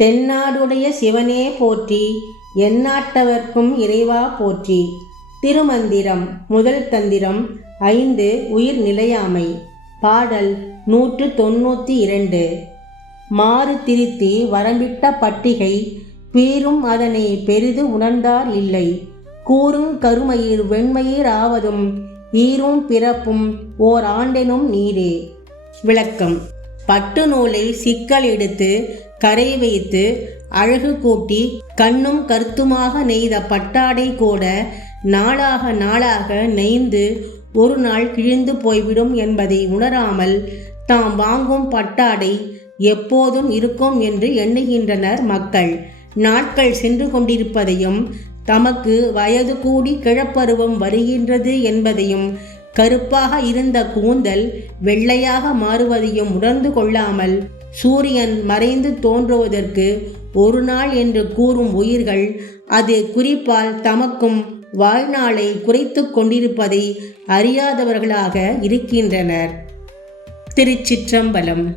தென்னாடுடைய சிவனே போற்றி எந்நாட்டவர்க்கும் இறைவா போற்றி. திருமந்திரம் முதல் தந்திரம் ஐந்து உயிர் நிலையாமை. பாடல் நூற்று தொண்ணூற்றி இரண்டு. மாறு திருத்தி வரம்பிட்ட பட்டிகை பீரும் அதனை பெரிது உணர்ந்தார் இல்லை. கூறும் கருமயிர் வெண்மயிர் ஆவதும் ஈரும் பிறப்பும் ஓர் ஆண்டெனும் நீரே. விளக்கம். பட்டு நூலை சிக்கல் எடுத்து கரை வைத்து அழகு கூட்டி கண்ணும் கருத்துமாக நெய்த பட்டாடை கூட நாளாக நாளாக நெய்ந்து ஒரு நாள் கிழிந்து போய்விடும் என்பதை உணராமல் தாம் வாங்கும் பட்டாடை எப்போதும் இருக்கும் என்று எண்ணுகின்றனர் மக்கள். நாட்கள் சென்று கொண்டிருப்பதையும் தமக்கு வயது கூடி கிழப்பருவம் வருகின்றது என்பதையும் கருப்பாக இருந்த கூந்தல் வெள்ளையாக மாறுவதையும் உணர்ந்து கொள்ளாமல் சூரியன் மறைந்து தோன்றுவதற்கு ஒரு நாள் என்று கூறும் உயிர்கள் அது குறிப்பால் தமக்கும் வாழ்நாளை குறைத்து கொண்டிருப்பதை அறியாதவர்களாக இருக்கின்றனர். திருச்சிற்றம்பலம்